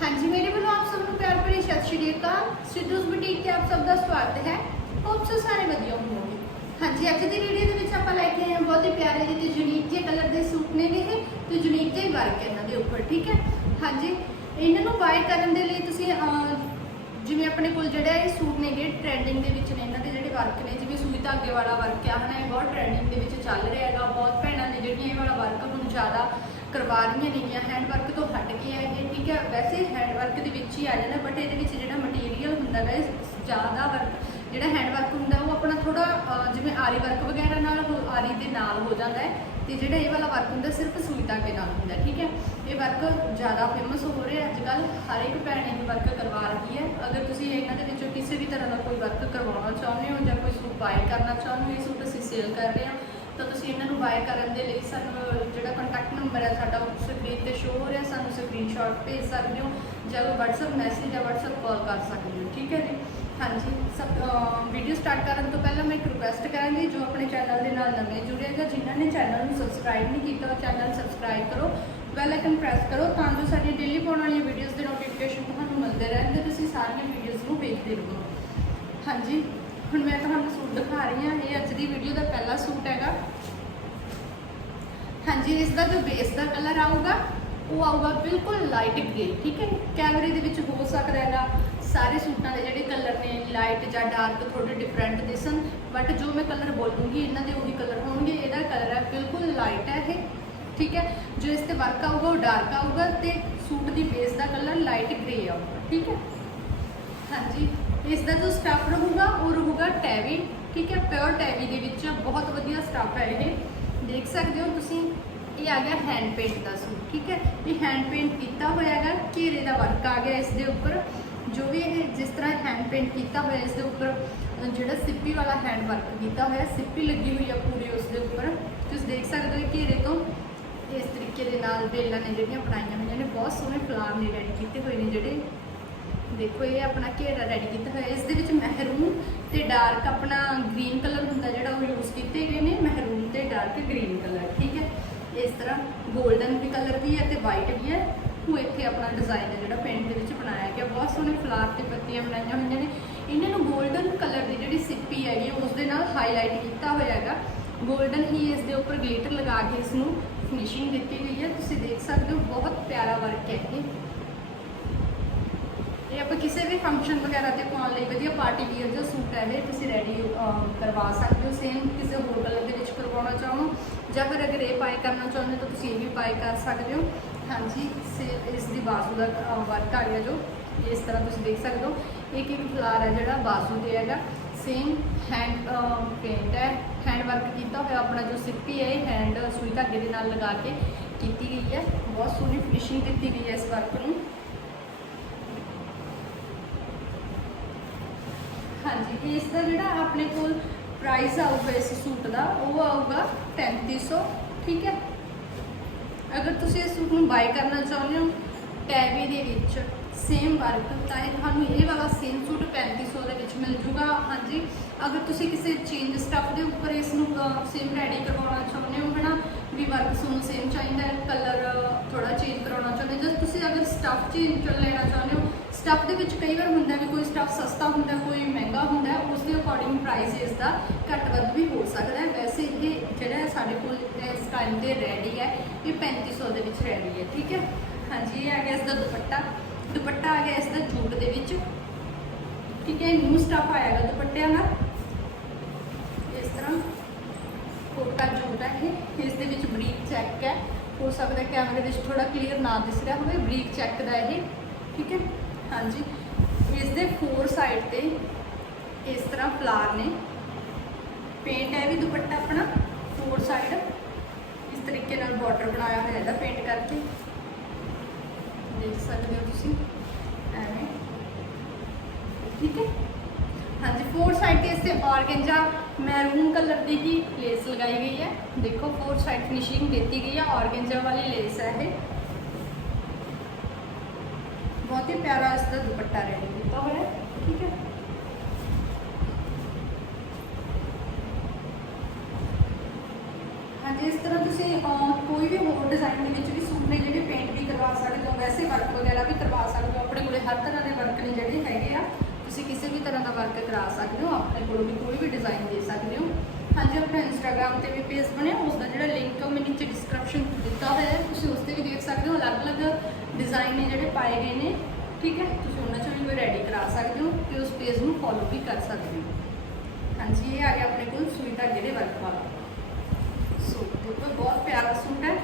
ਹਾਂਜੀ, ਮੇਰੇ ਵੱਲੋਂ ਆਪ ਸਭ ਨੂੰ ਪਿਆਰ ਭਰੀ ਸਤਿ ਸ਼੍ਰੀ ਅਕਾਲ। ਸਿੱਧੂਸ ਬੁਟੀਕ ਤੇ ਆਪ ਸਭ ਦਾ ਸਵਾਗਤ ਹੈ। ਹੋਪ ਸੋ ਸਾਰੇ ਵਧੀਆ ਹੋਵੋਗੇ। ਹਾਂਜੀ, ਅੱਜ ਦੀ ਵੀਡੀਓ ਦੇ ਵਿੱਚ ਆਪਾਂ ਲੈ ਕੇ ਆਏ ਹਾਂ ਬਹੁਤ ਹੀ ਪਿਆਰੇ ਜਿਹੇ ਤੇ ਯੂਨੀਕ ਜਿਹੇ ਕਲਰ ਦੇ ਸੂਟ ਨੇ ਇਹ ਤੇ ਯੂਨੀਕ ਜਿਹੇ ਵਰਕ ਹੈ ਇਹਨਾਂ ਦੇ ਉੱਪਰ, ਠੀਕ ਹੈ? ਹਾਂਜੀ, ਇਹਨਾਂ ਨੂੰ ਬਾਏ ਕਰਨ ਦੇ ਲਈ ਤੁਸੀਂ ਜਿਵੇਂ ਆਪਣੇ ਕੋਲ ਜਿਹੜਾ ਇਹ ਸੂਟ ਨੇਗੇ ਟ੍ਰੈਂਡਿੰਗ ਦੇ ਵਿੱਚ ਨੇ, ਇਹਨਾਂ ਦੇ ਜਿਹੜੇ ਵਰਕ ਨੇ, ਜਿਵੇਂ ਸੂਈ ਧਾਗੇ ਵਾਲਾ ਵਰਕ ਆ, ਹਨਾ, ਇਹ ਬਹੁਤ ਟ੍ਰੈਂਡਿੰਗ ਦੇ ਵਿੱਚ ਚੱਲ ਰਿਹਾ ਹੈਗਾ, ਬਹੁਤ ਭੈਣਾਂ ਨੇ ਜਿਹੜੀਆਂ ਇਹ ਵਾਲਾ ਵਰਕ ਹੁਣ ਜ਼ਿਆਦਾ ਕਰਵਾ ਰਹੀਆਂ ਨੇਗੀਆਂ ਹੈਂਡ ਵਰਕ ਤੋਂ ਹਟ ਕੇ ਹੈ ਇਹ ਠੀਕ ਹੈ? ਵੈਸੇ ਹੈਂਡ ਵਰਕ ਦੇ ਵਿੱਚ ਹੀ ਆ ਜਾਂਦਾ ਬਟ ਇਹਦੇ ਵਿੱਚ ਜਿਹੜਾ ਮਟੀਰੀਅਲ ਹੁੰਦਾ ਹੈ ਜ਼ਿਆਦਾ ਵਰਕ ਜਿਹੜਾ ਹੈਂਡ ਵਰਕ ਹੁੰਦਾ, ਉਹ ਆਪਣਾ ਥੋੜਾ ਜਿਵੇਂ ਆਰੀ ਵਰਕ ਵਗੈਰਾ ਨਾਲ ਹੋ- ਆਰੀ ਦੇ ਨਾਲ ਹੋ ਜਾਂਦਾ ਹੈ, ਤੇ ਜਿਹੜਾ ਇਹ ਵਾਲਾ ਵਰਕ ਹੁੰਦਾ, ਸਿਰਫ ਸੂਈ ਧਾਗੇ ਨਾਲ ਹੁੰਦਾ, ਠੀਕ ਹੈ? ਇਹ ਵਰਕ ਜ਼ਿਆਦਾ ਫੇਮਸ ਹੋ ਰਿਹਾ ਅੱਜ ਕੱਲ ਹਰ ਇੱਕ ਭੈਣ ਇਹ ਵਰਕ ਕਰਵਾ ਰਹੀ ਹੈ, ਅਗਰ ਤੁਸੀਂ ਇਹਨਾਂ ਦੇ ਵਿੱਚੋਂ ਕਿਸੇ ਵੀ ਤਰ੍ਹਾਂ ਦਾ ਕੋਈ ਵਰਕ ਕਰਵਾਉਣਾ ਚਾਹੁੰਦੇ ਹੋ, ਜਾਂ ਕੋਈ ਸੂਟ ਬਾਏ ਕਰਨਾ ਚਾਹੁੰਦੇ ਹੋ, ਇਹ ਸੂਟ ਅਸੀਂ ਸੇਲ ਕਰ ਰਹੇ ਹਾਂ, ਤਾਂ ਤੁਸੀਂ ਇਹਨਾਂ ਨੂੰ ਬਾਏ ਕਰਨ ਦੇ ਲਈ ਸਾਨੂੰ ਜਿਹੜਾ ਨੰਬਰ ਹੈ ਸਾਡਾ ਉਹ ਸਕਰੀਨ ਤੇ ਸ਼ੋ ਹੋ ਰਿਹਾ, ਸਾਨੂੰ ਸਕਰੀਨਸ਼ਾਟ ਭੇਜ ਸਕਦੇ ਹੋ, ਜਾਂ WhatsApp ਮੈਸੇਜ ਜਾਂ WhatsApp ਕਾਲ ਕਰ ਸਕਦੇ ਹੋ, ਠੀਕ ਹੈ ਜੀ? ਹਾਂਜੀ, ਸਭ ਵੀਡੀਓ ਸਟਾਰਟ ਕਰਨ ਤੋਂ ਪਹਿਲਾਂ ਮੈਂ ਇੱਕ ਰਿਕੁਐਸਟ ਕਰਾਂਗੀ, ਜੋ ਆਪਣੇ ਚੈਨਲ ਦੇ ਨਾਲ ਨਵੇਂ ਜੁੜੇ ਜਾਂ ਜਿਨ੍ਹਾਂ ਨੇ ਚੈਨਲ ਨੂੰ ਸਬਸਕ੍ਰਾਈਬ ਨਹੀਂ ਕੀਤਾ, ਉਹ ਚੈਨਲ ਸਬਸਕ੍ਰਾਈਬ ਕਰੋ ਬੈਲ ਆਈਕਨ ਪ੍ਰੈਸ ਕਰੋ, ਤਾਂ ਜੋ ਸਾਡੀ ਡੇਲੀ ਪਾਉਣ ਵਾਲੀਆਂ ਵੀਡੀਓਜ਼ ਦੇ ਨੋਟੀਫਿਕੇਸ਼ਨ ਤੁਹਾਨੂੰ ਮਿਲਦੇ ਰਹਿਣ ਤੇ ਤੁਸੀਂ ਸਾਰੀਆਂ ਵੀਡੀਓਜ਼ ਨੂੰ ਵੇਖਦੇ ਰਹੋ। ਹਾਂਜੀ, ਹੁਣ ਮੈਂ ਤੁਹਾਨੂੰ ਸੂਟ ਦਿਖਾ ਰਹੀ ਹਾਂ, ਇਹ ਅੱਜ ਦੀ ਵੀਡੀਓ ਦਾ ਪਹਿਲਾ ਸੂਟ ਹੈਗਾ। ਹਾਂਜੀ, ਇਸ ਦਾ ਜੋ ਬੇਸ ਦਾ ਕਲਰ ਆਊਗਾ, ਉਹ ਆਊਗਾ ਬਿਲਕੁਲ ਲਾਈਟ ਗ੍ਰੇ ਠੀਕ ਹੈ? ਕੈਮਰੇ ਦੇ ਵਿੱਚ ਹੋ ਸਕਦਾ ਹੈਗਾ, ਸਾਰੇ ਸੂਟਾਂ ਦੇ ਜਿਹੜੇ ਕਲਰ ਨੇ ਲਾਈਟ ਜਾਂ ਡਾਰਕ ਥੋੜੇ ਡਿਫਰੈਂਟ ਦਿਸਣ ਬਟ ਜੋ ਮੈਂ ਕਲਰ ਬੋਲੂੰਗੀ, ਇਹਨਾਂ ਦੇ ਉਹੀ ਕਲਰ ਹੋਣਗੇ, ਇਹਦਾ ਕਲਰ ਹੈ ਬਿਲਕੁਲ ਲਾਈਟ ਹੈ ਇਹ, ਠੀਕ ਹੈ? ਜੋ ਇਸ ਤੇ ਵਰਕ ਆਊਗਾ, ਉਹ ਡਾਰਕ ਆਊਗਾ ਤੇ ਸੂਟ ਦੀ ਬੇਸ ਦਾ ਕਲਰ ਲਾਈਟ ਗ੍ਰੇ ਆਊਗਾ, ਠੀਕ ਹੈ? ਹਾਂਜੀ, ਇਸ ਦਾ ਜੋ ਸਟਫ ਰਹੂਗਾ, ਉਹ ਰਹੂਗਾ ਟੈਵੀ ਠੀਕ ਹੈ? ਪਿਓਰ ਟੈਵੀ ਦੇ ਵਿੱਚ ਬਹੁਤ ਵਧੀਆ ਸਟਫ ਹੈ ਇਹ। ਦੇਖ ਸਕਦੇ ਹੋ ਤੁਸੀਂ, ਇਹ ਆ ਗਿਆ ਹੈਂਡ ਪੇਂਟ ਦਾ ਸੂਟ, ਠੀਕ ਹੈ? ਇਹ ਹੈਂਡ ਪੇਂਟ ਕੀਤਾ ਹੋਇਆ ਹੈਗਾ, ਘੇਰੇ ਦਾ ਵਰਕ ਆ ਗਿਆ ਇਸ ਦੇ ਉੱਪਰ। ਜੋ ਵੀ ਇਹ ਜਿਸ ਤਰ੍ਹਾਂ ਹੈਂਡ ਪੇਂਟ ਕੀਤਾ ਹੋਇਆ ਇਸ ਦੇ ਉੱਪਰ ਜਿਹੜਾ ਸਿੱਪੀ ਵਾਲਾ ਹੈਂਡ ਵਰਕ ਕੀਤਾ ਹੋਇਆ, ਸਿੱਪੀ ਲੱਗੀ ਹੋਈ ਆ ਪੂਰੀ ਉਸ ਦੇ ਉੱਪਰ। ਤੁਸੀਂ ਦੇਖ ਸਕਦੇ ਹੋ ਘੇਰੇ ਤੋਂ ਇਸ ਤਰੀਕੇ ਦੇ ਨਾਲ ਬੇਲਾਂ ਨੇ ਜਿਹੜੀਆਂ ਬਣਾਈਆਂ ਹੋਈਆਂ ਨੇ, ਬਹੁਤ ਸੋਹਣੇ ਫਲਾਰ ਨੇ ਰੈਡੀ ਕੀਤੇ ਹੋਏ ਨੇ ਜਿਹੜੇ। ਦੇਖੋ, ਇਹ ਆਪਣਾ ਘੇਰਾ ਰੈਡੀ ਕੀਤਾ ਹੋਇਆ। ਇਸ ਦੇ ਵਿੱਚ ਮਹਿਰੂਨ ਤੇ ਡਾਰਕ ਆਪਣਾ ਗ੍ਰੀਨ ਕਲਰ ਹੁੰਦਾ ਜਿਹੜਾ ਉਹ ਯੂਜ਼ ਕੀਤੇ ਗਏ ਨੇ। ਮਹਿਰੂਨ ਤੇ ਡਾਰਕ ਗ੍ਰੀਨ ਕਲਰ ਠੀਕ ਹੈ? ਇਸ ਤਰ੍ਹਾਂ 골ਡਨ ਵੀ ਕਲਰ ਵੀ ਹੈ ਤੇ ਵਾਈਟ ਵੀ ਹੈ। ਉਹ ਇੱਥੇ ਆਪਣਾ ਡਿਜ਼ਾਈਨ ਹੈ ਜਿਹੜਾ ਪੇਂਟ ਦੇ ਵਿੱਚ ਬਣਾਇਆ ਗਿਆ। ਬਹੁਤ ਸੋਹਣੇ ਫਲਾਰ ਤੇ ਪੱਤੀਆਂ ਬਣਾਈਆਂ ਹੋਈਆਂ ਨੇ। ਇਹਨਾਂ ਨੂੰ 골ਡਨ ਕਲਰ ਦੀ ਜਿਹੜੀ ਸਿੱਪੀ ਹੈਗੀ ਉਸ ਦੇ ਨਾਲ ਹਾਈਲਾਈਟ ਕੀਤਾ ਹੋਇਆ ਹੈਗਾ। 골ਡਨ ਹੀ ਇਸ ਦੇ ਉੱਪਰ ਗਲੀਟਰ ਲਗਾ ਕੇ ਇਸ ਨੂੰ ਫਿਨਿਸ਼ਿੰਗ ਦਿੱਤੀ ਗਈ ਹੈ। ਤੁਸੀਂ ਦੇਖ ਸਕਦੇ ਹੋ, ਬਹੁਤ ਪਿਆਰਾ ਵਰਕ ਹੈ ਇਹ। ਇਹ ਆਪਾਂ ਕਿਸੇ ਵੀ ਫੰਕਸ਼ਨ ਵਗੈਰਾ ਤੇ ਪਾਉਣ ਲਈ ਵਧੀਆ ਪਾਰਟੀ ਵੀਅਰ ਦਾ ਸੂਟ ਹੈ, ਇਹ ਤੁਸੀਂ ਰੈਡੀ ਕਰਵਾ ਸਕਦੇ ਹੋ। ਸੇਮ ਕਿਸੇ ਹੋਰ ਕਲਰ ਦੇ ਵਿੱਚ ਕਰਵਾਉਣਾ ਚਾਹੋ ਜਾਂ ਫਿਰ ਅਗਰ ਇਹ ਪਾਏ ਕਰਨਾ ਚਾਹੁੰਦੇ ਹੋ ਤਾਂ ਤੁਸੀਂ ਇਹ ਵੀ ਪਾਏ ਕਰ ਸਕਦੇ ਹੋ। ਹਾਂਜੀ, ਸੇ, ਇਸ ਦੀ ਬਾਸੂ ਦਾ ਵਰਕ ਆ ਗਿਆ ਜੋ, ਇਸ ਤਰ੍ਹਾਂ ਤੁਸੀਂ ਦੇਖ ਸਕਦੇ ਹੋ। ਇੱਕ ਇੱਕ ਫਲਾਰ ਹੈ ਜਿਹੜਾ ਬਾਸੂ ਤੇ ਹੈਗਾ। ਸੇਮ ਹੈਂਡ ਪੇਂਟ ਹੈ। ਹੈਂਡ ਵਰਕ ਕੀਤਾ ਹੋਇਆ ਆਪਣਾ ਜੋ ਸਿੱਪੀ ਹੈ, ਇਹ ਹੈਂਡ ਸੂਈ ਧਾਗੇ ਦੇ ਨਾਲ ਲਗਾ ਕੇ ਕੀਤੀ ਗਈ ਹੈ। ਬਹੁਤ ਸੋਹਣੀ ਫਿਨਿਸ਼ਿੰਗ ਦਿੱਤੀ ਗਈ ਹੈ ਇਸ ਵਰਕ ਨੂੰ। ਹਾਂਜੀ ਇਸ ਦਾ ਜਿਹੜਾ ਆਪਣੇ ਕੋਲ ਪ੍ਰਾਈਸ ਆਊਗਾ ਇਸ ਸੂਟ ਦਾ, ਉਹ ਆਊਗਾ 3300 ਠੀਕ ਹੈ? ਅਗਰ ਤੁਸੀਂ ਇਸ ਸੂਟ ਨੂੰ ਬਾਈ ਕਰਨਾ ਚਾਹੁੰਦੇ ਹੋ ਟੈਬੀ ਦੇ ਵਿੱਚ ਸੇਮ ਵਰਕ ਤਾਂ ਇਹ ਤੁਹਾਨੂੰ ਇਹ ਵਾਲਾ ਸੇਮ ਸੂਟ 3500 ਦੇ ਵਿੱਚ ਮਿਲ ਜੂਗਾ। ਹਾਂਜੀ, ਅਗਰ ਤੁਸੀਂ ਕਿਸੇ ਚੇਂਜ ਸਟੱਫ ਦੇ ਉੱਪਰ ਇਸ ਨੂੰ ਸੇਮ ਰੈਡੀ ਕਰਵਾਉਣਾ ਚਾਹੁੰਦੇ ਹੋ, ਹਨਾ? ਵੀ ਵਰਕ ਤੁਹਾਨੂੰ ਸੇਮ ਚਾਹੀਦਾ ਹੈ ਕਲਰ ਥੋੜਾ ਚੇਂਜ ਕਰਾਉਣਾ ਚਾਹੁੰਦੇ ਹੋ, ਜਾਂ ਤੁਸੀਂ ਅਗਰ ਸਟੱਫ ਚੇਂਜ ਕਰ ਲੈਣਾ ਚਾਹੁੰਦੇ ਹੋ ਸਟੱਫ ਦੇ ਵਿੱਚ ਕਈ ਵਾਰ ਹੁੰਦਾ ਵੀ ਕੋਈ ਸਟੱਫ ਸਸਤਾ ਹੁੰਦਾ, ਕੋਈ ਮਹਿੰਗਾ ਹੁੰਦਾ, ਉਸ ਦੇ ਅਕੋਰਡਿੰਗ ਪ੍ਰਾਈਸ ਇਸ ਦਾ ਘੱਟ ਵੱਧ ਵੀ ਹੋ ਸਕਦਾ ਹੈ। ਵੈਸੇ ਇਹ ਜਿਹੜਾ ਸਾਡੇ ਕੋਲ ਇਸ ਟਾਈਮ ਤੇ ਰੈਡੀ ਹੈ, ਇਹ 3500 ਦੇ ਵਿੱਚ ਰੈਡੀ ਹੈ, ਠੀਕ ਹੈ? ਹਾਂਜੀ, ਇਹ ਆ ਗਿਆ ਇਸ ਦਾ ਦੁਪੱਟਾ। ਦੁਪੱਟਾ ਆ ਗਿਆ ਇਸ ਦਾ ਜੂਟ ਦੇ ਵਿੱਚ। ਠੀਕ ਹੈ ਨਿਊ ਸਟੱਫ ਆਇਆਗਾ ਦੁਪੱਟਿਆਂ ਨਾਲ। ਇਸ ਤਰ੍ਹਾਂ ਕੋਟਾ ਜੂਟ ਹੈ ਇਹ। ਇਸ ਦੇ ਵਿੱਚ ਬਰੀਕ ਚੈੱਕ ਹੈ। ਹੋ ਸਕਦਾ ਕੈਮਰੇ ਵਿੱਚ ਥੋੜਾ ਕਲੀਅਰ ਨਾ ਦਿਸ ਰਿਹਾ ਹੋਵੇ, ਬਰੀਕ ਚੈੱਕ ਦਾ ਇਹ। ਠੀਕ ਹੈ? ਹਾਂਜੀ। ਇਸ ਦੇ ਫੋਰ ਸਾਈਡ ਤੇ ਇਸ ਤਰ੍ਹਾਂ ਫਲਾਰ ਨੇ। ਪੇਂਟ ਹੈ ਵੀ ਦੁਪੱਟਾ ਆਪਣਾ ਫੋਰ ਸਾਈਡ ਇਸ ਤਰੀਕੇ ਨਾਲ ਬਾਰਡਰ ਬਣਾਇਆ ਹੋਇਆ ਇਹਦਾ ਪੇਂਟ ਕਰਕੇ। ਦੇਖ ਸਕਦੇ ਹੋ ਤੁਸੀਂ। ਐਵੇਂ। ਠੀਕ ਹੈ। ਹਾਂਜੀ ਫੋਰ ਸਾਈਡ ਤੇ ਇਸ ਤੇ ਆਰਗेंजा ਮੈਰੂਨ ਕਲਰ ਦੀ ਹੀ ਲੇਸ ਲਗਾਈ ਗਈ ਹੈ। ਦੇਖੋ ਫੋਰ ਸਾਈਡ ਫਿਨਿਸ਼ਿੰਗ ਦਿੱਤੀ ਗਈ ਹੈ ਆਰਗेंजा ਵਾਲੀ ਲੇਸ ਹੈ ਇਹ। ਬਹੁਤ ਹੀ ਪਿਆਰਾ ਇਸ ਦਾ ਦੁਪੱਟਾ ਰੈਡੀ ਕੀਤਾ ਹੋਇਆ ਠੀਕ ਹੈ ਹਾਂਜੀ ਇਸ ਤਰ੍ਹਾਂ ਤੁਸੀਂ ਕੋਈ ਵੀ ਹੋਰ ਡਿਜ਼ਾਈਨ ਦੇ ਵਿੱਚ ਵੀ ਸੂਟ ਨੇ ਜਿਹੜੇ ਪੇਂਟ ਵੀ ਕਰਵਾ ਸਕਦੇ ਹੋ ਵੈਸੇ ਵਰਕ ਵਗੈਰਾ ਵੀ ਕਰਵਾ ਸਕਦੇ ਹੋ ਆਪਣੇ ਕੋਲੇ ਹਰ ਤਰ੍ਹਾਂ ਦੇ ਵਰਕ ਨੇ ਜਿਹੜੇ ਹੈਗੇ ਆ ਤੁਸੀਂ ਕਿਸੇ ਵੀ ਤਰ੍ਹਾਂ ਦਾ ਵਰਕ ਕਰਾ ਸਕਦੇ ਹੋ ਆਪਣੇ ਕੋਲ ਵੀ ਕੋਈ ਵੀ ਡਿਜ਼ਾਈਨ ਦੇ ਸਕਦੇ ਹੋ ਹਾਂਜੀ ਆਪਣਾ ਇੰਸਟਾਗ੍ਰam ਤੇ ਵੀ ਪੇਜ ਬਣਿਆ ਉਸ ਦਾ ਜਿਹੜਾ ਲਿੰਕ ਹੈ ਉਹ ਮੈਂ ਨੀਚੇ ਡਿਸਕ੍ਰਿਪਸ਼ਨ ਦਿੱਤਾ ਹੋਇਆ ਹੈ ਤੁਸੀਂ ਉਸ ਤੇ ਵੀ ਦੇਖ ਸਕਦੇ ਹੋ ਅਲੱਗ-ਅਲੱਗ ਡਿਜ਼ਾਈਨ ਨੇ ਜਿਹੜੇ ਪਾਏ ਗਏ ਨੇ, ਠੀਕ ਹੈ? ਤੁਸੀਂ ਉਹਨਾਂ ਚੋਂ ਵੀ ਰੈਡੀ ਕਰਾ ਸਕਦੇ ਹੋ ਤੇ ਉਸ ਪੇਜ ਨੂੰ ਫੋਲੋ ਵੀ ਕਰ ਸਕਦੇ ਹੋ। ਹਾਂਜੀ, ਇਹ ਆ ਗਿਆ ਆਪਣੇ ਕੋਲ ਸੂਈ ਧਾਗੇ ਦੇ ਵਰਕ ਵਾਲਾ। ਸੂਟ ਦੇਖੋ ਬਹੁਤ ਪਿਆਰਾ ਸੂਟ ਹੈ।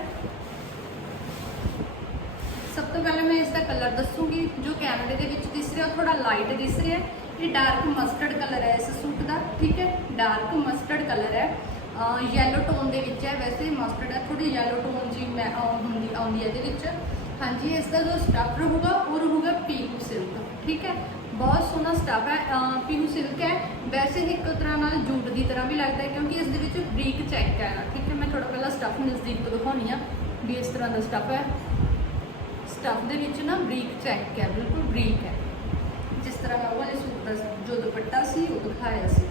ਸਭ ਤੋਂ ਪਹਿਲਾਂ ਮੈਂ ਇਸ ਦਾ ਕਲਰ ਦੱਸੂਗੀ, ਜੋ ਕੈਮਰੇ ਦੇ ਵਿੱਚ ਦਿਸ ਰਿਹਾ, ਉਹ ਥੋੜਾ ਲਾਈਟ ਦਿਸ ਰਿਹਾ ਇਹ ਡਾਰਕ ਮਸਟਰਡ ਕਲਰ ਹੈ ਇਸ ਸੂਟ ਦਾ, ਠੀਕ ਹੈ? ਡਾਰਕ ਮਸਟਰਡ ਕਲਰ ਹੈ। ਯੈਲੋ ਟੋਨ ਦੇ ਵਿੱਚ ਹੈ, ਵੈਸੇ ਮਸਟਰਡ ਹੈ ਥੋੜੀ ਯੈਲੋ ਟੋਨ ਜੀ ਮੈਂ ਹੁੰਦੀ, ਆਉਂਦੀ ਹੈ ਇਹਦੇ ਵਿੱਚ। ਹਾਂਜੀ, ਇਸ ਦਾ ਜੋ ਸਟੱਫ ਰਹੂਗਾ, ਉਹ ਰਹੂਗਾ ਪੀਕੂ ਸਿਲਕ ਠੀਕ ਹੈ? ਬਹੁਤ ਸੋਹਣਾ ਸਟੱਫ ਹੈ। ਪੀਕੂ ਸਿਲਕ ਹੈ। ਵੈਸੇ ਇੱਕ ਤਰ੍ਹਾਂ ਨਾਲ ਜੂਟ ਦੀ ਤਰ੍ਹਾਂ ਵੀ ਲੱਗਦਾ ਹੈ, ਕਿਉਂਕਿ ਇਸ ਦੇ ਵਿੱਚ ਬਰੀਕ ਚੈੱਕ ਹੈ। ਨਾ ਠੀਕ ਹੈ, ਮੈਂ ਥੋੜਾ ਪਹਿਲਾਂ ਸਟੱਫ ਨਜ਼ਦੀਕ ਤੋਂ ਦਿਖਾਉਣੀ ਆ, ਵੀ ਇਸ ਤਰ੍ਹਾਂ ਦਾ ਸਟੱਫ ਹੈ। ਸਟੱਫ ਦੇ ਵਿੱਚ ਨਾ ਬਰੀਕ ਚੈੱਕ ਹੈ, ਬਿਲਕੁਲ ਬਰੀਕ ਹੈ। ਜਿਸ ਤਰ੍ਹਾਂ ਮੈਂ ਉਹ ਵਾਲੇ ਸੂਟ ਦਾ ਜੋ ਦੁਪੱਟਾ ਸੀ, ਉਹ ਦਿਖਾਇਆ ਸੀ।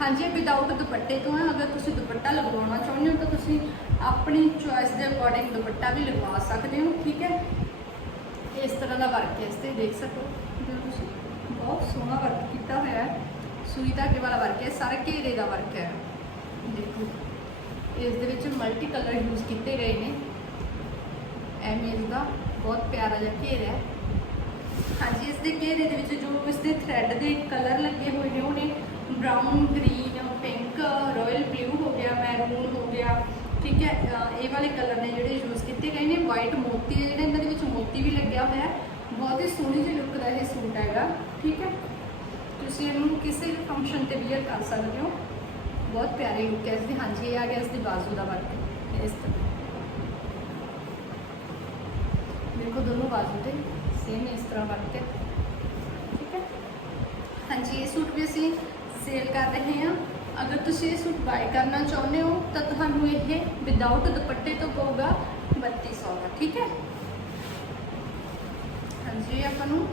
ਹਾਂਜੀ, ਇਹ ਵਿਦਆਊਟ ਦੁਪੱਟੇ ਤੋਂ ਹੈ। ਅਗਰ ਤੁਸੀਂ ਦੁਪੱਟਾ ਲਗਵਾਉਣਾ ਚਾਹੁੰਦੇ ਹੋ, ਤਾਂ ਤੁਸੀਂ ਆਪਣੀ ਚੁਆਇਸ ਦੇ ਅਕੋਰਡਿੰਗ ਦੁਪੱਟਾ ਵੀ ਲਗਵਾ ਸਕਦੇ ਹੋ, ਠੀਕ ਹੈ? ਇਸ ਤਰ੍ਹਾਂ ਦਾ ਵਰਕ ਹੈ, ਇਸ ਤੇ ਦੇਖ ਸਕੋ। ਜੋ ਤੁਸੀਂ ਬਹੁਤ ਸੋਹਣਾ ਵਰਕ ਕੀਤਾ ਹੋਇਆ ਹੈ। ਸੂਈ ਧਾਗੇ ਵਾਲਾ ਵਰਕ ਹੈ, ਸਾਰੇ ਘੇਰੇ ਦਾ ਵਰਕ ਹੈ। ਦੇਖੋ, ਇਸ ਦੇ ਵਿੱਚ ਮਲਟੀ ਕਲਰ ਯੂਜ਼ ਕੀਤੇ ਗਏ ਨੇ। ਐਵੇਂ ਦਾ ਬਹੁਤ ਪਿਆਰਾ ਜਿਹਾ ਘੇਰਾ ਹੈ। ਹਾਂਜੀ, ਇਸ ਦੇ ਘੇਰੇ ਦੇ ਵਿੱਚ ਜੋ ਇਸ ਦੇ ਥ੍ਰੈਡ ਦੇ ਕਲਰ ਲੱਗੇ brown green pink royal blue ਹੋ ਗਿਆ ਮੈਰੂਨ ਹੋ ਗਿਆ, ਠੀਕ ਹੈ ਇਹ ਵਾਲੇ ਕਲਰ ਨੇ ਜਿਹੜੇ ਯੂਜ਼ ਕੀਤੇ ਗਏ ਨੇ ਵਾਈਟ ਮੋਤੀ ਹੈ ਜਿਹੜੇ ਇਹਨਾਂ ਦੇ ਵਿੱਚ ਮੋਤੀ ਵੀ ਲੱਗਿਆ ਹੋਇਆ ਹੈ, ਬਹੁਤ ਹੀ ਸੋਹਣੀ ਜਿਹੀ ਲੁੱਕ ਦਾ ਇਹ ਸੂਟ ਹੈਗਾ, ਠੀਕ ਹੈ। ਤੁਸੀਂ ਇਹਨੂੰ ਕਿਸੇ ਵੀ ਫੰਕਸ਼ਨ ਤੇ ਵੀਅਰ ਕਰ ਸਕਦੇ ਹੋ, ਬਹੁਤ ਪਿਆਰੀ ਲੁੱਕ ਹੈ ਇਸ ਦੀ ਹਾਂਜੀ, ਇਹ ਆ ਗਿਆ ਇਸ ਦੀ ਬਾਜ਼ੂ ਦਾ ਵਰਕ ਇਸ ਤਰ੍ਹਾਂ। ਦੇਖੋ ਦੋਨੋਂ ਬਾਜ਼ੂ ਤੇ ਸੇਮ ਇਸ ਤਰ੍ਹਾਂ ਵਰਕ ਹੈ, ਠੀਕ ਹੈ। ਹਾਂਜੀ, ਇਹ ਸੂਟ ਵੀ ਅਸੀਂ ਸੇਲ ਕਰ ਰਹੇ ਹਾਂ। ਅਗਰ ਤੁਸੀਂ ਇਹ ਸੂਟ ਬਾਈ ਕਰਨਾ ਚਾਹੁੰਦੇ ਹੋ, ਤਾਂ ਤੁਹਾਨੂੰ ਇਹ ਵਿਦਆਊਟ ਦੁਪੱਟੇ ਤੋਂ ਪਊਗਾ 3200 ਦਾ, ਠੀਕ ਹੈ? ਹਾਂਜੀ ਇਹ ਆਪਾਂ ਨੂੰ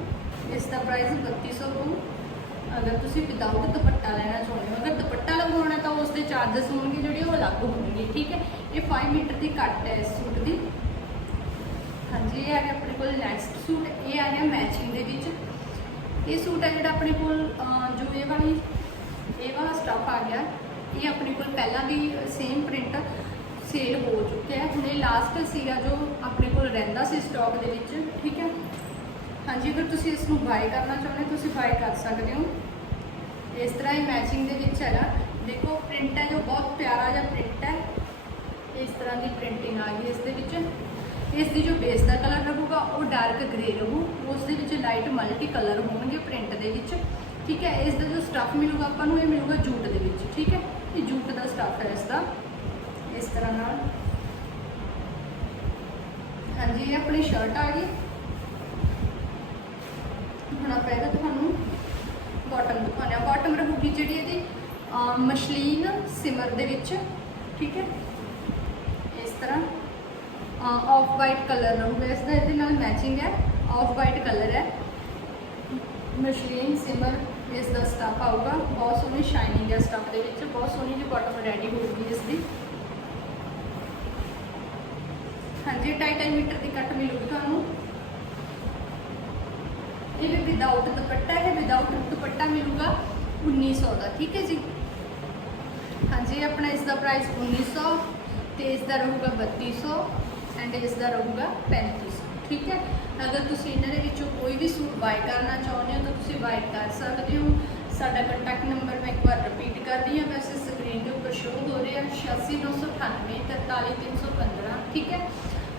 ਇਸ ਦਾ ਪ੍ਰਾਈਸ 3200 ਹੋਊ ਅਗਰ ਤੁਸੀਂ ਵਿਦਆਊਟ ਦੁਪੱਟਾ ਲੈਣਾ ਚਾਹੁੰਦੇ ਹੋ, ਅਗਰ ਦੁਪੱਟਾ ਲਗਵਾਉਣਾ ਤਾਂ ਉਸ ਦੇ ਚਾਰजेस ਹੋਣਗੇ ਜਿਹੜੇ ਉਹ ਅਲੱਗ ਹੋਣਗੇ, ਠੀਕ ਹੈ? ਇਹ 5 ਮੀਟਰ ਦੀ ਕੱਟ ਹੈ ਇਸ ਸੂਟ ਦੀ। ਹਾਂਜੀ, ਇਹ ਆ ਗਿਆ ਆਪਣੇ ਕੋਲ ਨੈਕਸਟ ਸੂਟ, ਇਹ ਆ ਗਿਆ ਮੈਚਿੰਗ ਦੇ ਵਿੱਚ। ਇਹ ਸੂਟ ਹੈ ਜਿਹੜਾ ਆਪਣੇ ਕੋਲ ਜੋ ਇਹ ਵਾਲੀ ਇਹ ਵਾਲਾ ਸਟਫ ਆ ਗਿਆ। ਇਹ ਆਪਣੇ ਕੋਲ ਪਹਿਲਾਂ ਵੀ ਸੇਮ ਪ੍ਰਿੰਟ ਸੇਲ ਹੋ ਚੁੱਕਿਆ ਹੈ। ਹੁਣ ਲਾਸਟ ਸੀਗਾ ਜੋ ਆਪਣੇ ਕੋਲ ਰਹਿੰਦਾ ਸੀ ਸਟਾਕ ਦੇ ਵਿੱਚ, ਠੀਕ ਹੈ? ਹਾਂਜੀ, ਅਗਰ ਤੁਸੀਂ ਇਸ ਨੂੰ ਬਾਈ ਕਰਨਾ ਚਾਹੁੰਦੇ ਹੋ, ਤੁਸੀਂ ਬਾਈ ਕਰ ਸਕਦੇ ਹੋ। ਇਸ ਤਰ੍ਹਾਂ ਹੀ ਮੈਚਿੰਗ ਦੇ ਵਿੱਚ ਹੈਗਾ। ਦੇਖੋ ਪ੍ਰਿੰਟ ਹੈ ਜੋ, ਬਹੁਤ ਪਿਆਰਾ ਜਿਹਾ ਪ੍ਰਿੰਟ ਹੈ। ਇਸ ਤਰ੍ਹਾਂ ਦੀ ਪ੍ਰਿੰਟਿੰਗ ਆ ਗਈ ਇਸ ਦੇ ਵਿੱਚ। ਇਸ ਦੀ ਜੋ ਬੇਸ ਦਾ ਕਲਰ ਰਹੂਗਾ ਉਹ ਡਾਰਕ ਗ੍ਰੇ ਰਹੂ। ਉਸ ਦੇ ਵਿੱਚ ਲਾਈਟ ਮਲਟੀ ਕਲਰ ਹੋਣਗੇ ਪ੍ਰਿੰਟ ਦੇ ਵਿੱਚ। ਠੀਕ ਹੈ, ਇਸ ਦਾ ਜੋ ਸਟਫ ਮਿਲੂਗਾ ਆਪਾਂ ਨੂੰ, ਇਹ ਮਿਲੂਗਾ ਜੂਟ ਦੇ ਵਿੱਚ, ਠੀਕ ਹੈ? ਇਹ ਜੂਟ ਦਾ ਸਟਫ ਹੈ ਇਸ ਦਾ। ਇਸ ਤਰ੍ਹਾਂ ਨਾਲ। ਹਾਂਜੀ, ਇਹ ਆਪਣੀ ਸ਼ਰਟ ਆ ਗਈ। ਹੁਣ ਆਪਾਂ ਇਹਦਾ ਤੁਹਾਨੂੰ ਬਾਟਮ ਦਿਖਾਉਂਦੇ ਆ ਬਾਟਮ ਰਹੂਗੀ ਜਿਹੜੀ ਇਹਦੀ ਮਸ਼ਲੀਨ ਸਿਮਰ ਦੇ ਵਿੱਚ, ਠੀਕ ਹੈ? ਇਸ ਤਰ੍ਹਾਂ। ਆਫ ਵਾਈਟ ਕਲਰ ਰਹੂਗਾ ਇਸ ਦਾ, ਇਹਦੇ ਨਾਲ ਮੈਚਿੰਗ ਹੈ। ਆਫ ਵਾਈਟ ਕਲਰ ਹੈ। ਮਸ਼ਲੀਨ ਸਿਮਰ ਇਸ ਦਾ ਸਟਫ ਆਊਗਾ। ਬਹੁਤ ਸੋਹਣੀ ਸ਼ਾਈਨਿੰਗ ਹੈ ਸਟਫ ਦੇ ਵਿੱਚ। ਬਹੁਤ ਸੋਹਣੀ ਜਿਹੀ ਬਾਟਮ ਰੈਡੀ ਹੋਊਗੀ ਇਸ ਦੀ ਹਾਂਜੀ 2.5 ਮੀਟਰ ਦੀ ਕੱਟ ਮਿਲੂਗੀ ਤੁਹਾਨੂੰ। ਇਹ ਵੀ ਵਿਦਆਊਟ ਦੁਪੱਟਾ ਹੈ ਵਿਦਆਊਟ ਦੁਪੱਟਾ ਮਿਲੂਗਾ 1900 ਦਾ, ਠੀਕ ਹੈ ਜੀ? ਹਾਂਜੀ ਆਪਣਾ ਇਸ ਦਾ ਪ੍ਰਾਈਸ 1900 ਤੇ ਇਸ ਦਾ ਰਹੂਗਾ 3200 ਐਂਡ ਇਸ ਦਾ ਰਹੂਗਾ 3500 ਠੀਕ ਹੈ? ਅਗਰ ਤੁਸੀਂ ਇਹਨਾਂ ਦੇ ਵਿੱਚੋਂ ਕੋਈ ਵੀ ਸੂਟ ਬਾਈ ਕਰਨਾ ਚਾਹੁੰਦੇ ਹੋ, ਤਾਂ ਤੁਸੀਂ ਬਾਈ ਕਰ ਸਕਦੇ ਹੋ। ਸਾਡਾ ਕੰਟੈਕਟ ਨੰਬਰ ਮੈਂ ਇੱਕ ਵਾਰ ਰਿਪੀਟ ਕਰ ਰਹੀ ਹਾਂ, ਵੈਸੇ ਸਕਰੀਨ ਦੇ ਉੱਪਰ ਸ਼ੋਅ ਹੋ ਰਿਹਾ 86998 43315 ਠੀਕ ਹੈ?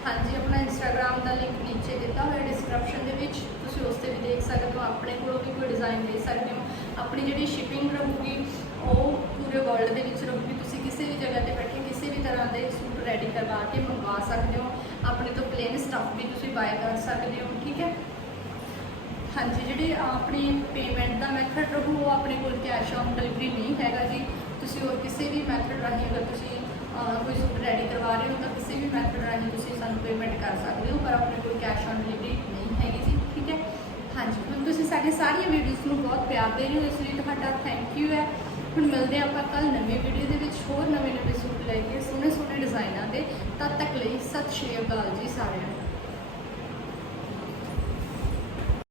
ਹਾਂਜੀ, ਆਪਣਾ ਇੰਸਟਾਗ੍ਰam ਦਾ ਲਿੰਕ ਨੀਚੇ ਦਿੱਤਾ ਹੋਇਆ ਡਿਸਕ੍ਰਿਪਸ਼ਨ ਦੇ ਵਿੱਚ। ਤੁਸੀਂ ਉਸ ਤੇ ਵੀ ਦੇਖ ਸਕਦੇ ਹੋ, ਆਪਣੇ ਕੋਲੋਂ ਵੀ ਕੋਈ ਡਿਜ਼ਾਈਨ ਦੇ ਸਕਦੇ ਹੋ। ਆਪਣੀ ਜਿਹੜੀ ਸ਼ਿਪਿੰਗ ਰਹੂਗੀ, ਉਹ ਪੂਰੇ ਵਰਲਡ ਦੇ ਵਿੱਚ ਰਹੂਗੀ। ਤੁਸੀਂ ਕਿਸੇ ਵੀ ਜਗ੍ਹਾ ਤੇ ਬੈਠੇ ਕਿਸੇ ਵੀ ਤਰ੍ਹਾਂ ਦੇ ਸੂਟ ਰੈਡੀ ਕਰਵਾ ਕੇ ਮੰਗਵਾ ਸਕਦੇ ਹੋ। ਆਪਣੇ ਤੋਂ ਪਲੇਨ ਸਟਫ ਵੀ ਤੁਸੀਂ ਬਾਏ ਕਰ ਸਕਦੇ ਹੋ, ਠੀਕ ਹੈ? ਹਾਂਜੀ, ਜਿਹੜੀ ਆਪਣੀ ਪੇਮੈਂਟ ਦਾ ਮੈਥਡ ਰਹੂ ਉਹ ਆਪਣੇ ਕੋਲ ਕੈਸ਼ ਔਨ ਡਿਲੀਵਰੀ ਨਹੀਂ ਹੈਗਾ ਜੀ। ਤੁਸੀਂ ਹੋਰ ਕਿਸੇ ਵੀ ਮੈਥਡ ਰਾਹੀਂ ਅਗਰ ਤੁਸੀਂ ਕੋਈ ਸੂਟ ਰੈਡੀ ਕਰਵਾ ਰਹੇ ਹੋ ਤਾਂ ਕਿਸੇ ਵੀ ਮੈਥਡ ਰਾਹੀਂ ਤੁਸੀਂ ਸਾਨੂੰ ਪੇਮੈਂਟ ਕਰ ਸਕਦੇ ਹੋ, ਪਰ ਆਪਣੇ ਕੋਲ ਕੈਸ਼ ਔਨ ਡਿਲੀਵਰੀ ਨਹੀਂ ਹੈਗੀ ਜੀ, ਠੀਕ ਹੈ? ਹਾਂਜੀ, ਹੁਣ ਤੁਸੀਂ ਸਾਡੀ ਸਾਰੀਆਂ ਵੀਡੀਓਜ਼ ਨੂੰ ਬਹੁਤ ਪਿਆਰ ਦੇ ਰਹੇ ਹੋ, ਇਸ ਲਈ ਤੁਹਾਡਾ ਥੈਂਕ ਯੂ ਹੈ। ਹੁਣ ਮਿਲਦੇ ਹਾਂ ਆਪਾਂ ਕੱਲ ਨਵੀਂ ਵੀਡੀਓ ਦੇ ਵਿੱਚ, ਹੋਰ ਨਵੇਂ ਨਵੇਂ ਸੂਟ ਲੈ ਕੇ ਸੋਹਣੇ ਸੋਹਣੇ ਡਿਜ਼ਾਈਨਾਂ ਦੇ, ਤਦ ਤੱਕ ਲਈ ਸਤਿ ਸ਼੍ਰੀ ਅਕਾਲ ਜੀ ਸਾਰਿਆਂ ਨੂੰ।